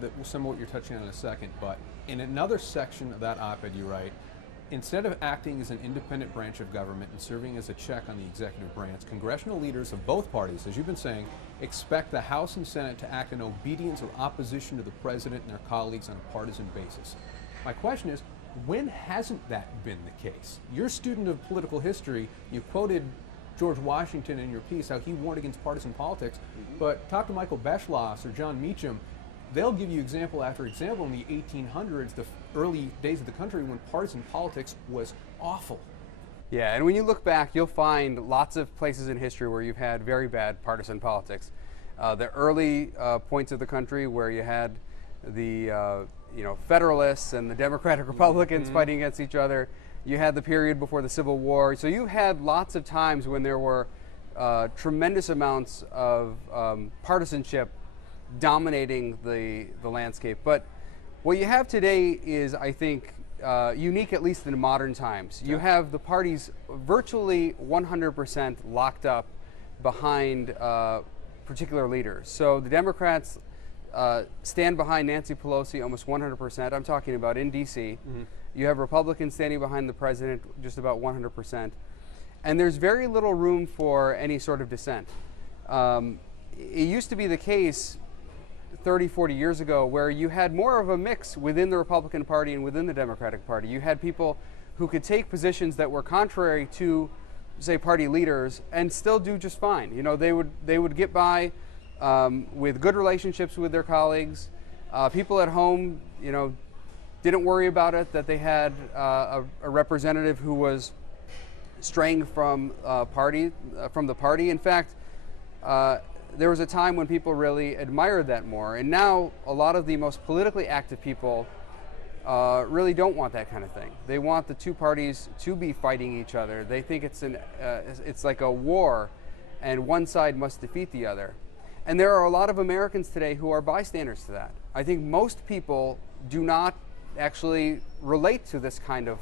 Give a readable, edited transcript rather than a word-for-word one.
to some of what you're touching on in a second, but in another section of that op-ed you write, instead of acting as an independent branch of government and serving as a check on the executive branch, congressional leaders of both parties, as you've been saying, expect the House and Senate to act in obedience or opposition to the president and their colleagues on a partisan basis. My question is, when hasn't that been the case? You're a student of political history. You quoted George Washington in your piece, how he warned against partisan politics, but talk to Michael Beschloss or John Meacham, they'll give you example after example in the 1800s, the early days of the country when partisan politics was awful. Yeah, and when you look back, you'll find lots of places in history where you've had very bad partisan politics. The early points of the country where you had the Federalists and the Democratic Republicans fighting against each other. You had the period before the Civil War. So you had lots of times when there were tremendous amounts of partisanship dominating the landscape. But what you have today is, I think, unique, at least in modern times. You have the parties virtually 100% locked up behind particular leaders. So the Democrats stand behind Nancy Pelosi almost 100%. I'm talking about in D.C. You have Republicans standing behind the president just about 100%. And there's very little room for any sort of dissent. It used to be the case 30, 40 years ago where you had more of a mix within the Republican Party and within the Democratic Party. You had people who could take positions that were contrary to, say, party leaders and still do just fine. You know, they would get by with good relationships with their colleagues. People at home, you know, didn't worry about it, that they had a representative who was straying from the party. In fact, there was a time when people really admired that more, and now a lot of the most politically active people really don't want that kind of thing. They want the two parties to be fighting each other. They think it's like a war, and one side must defeat the other. And there are a lot of Americans today who are bystanders to that. I think most people do not actually relate to this kind of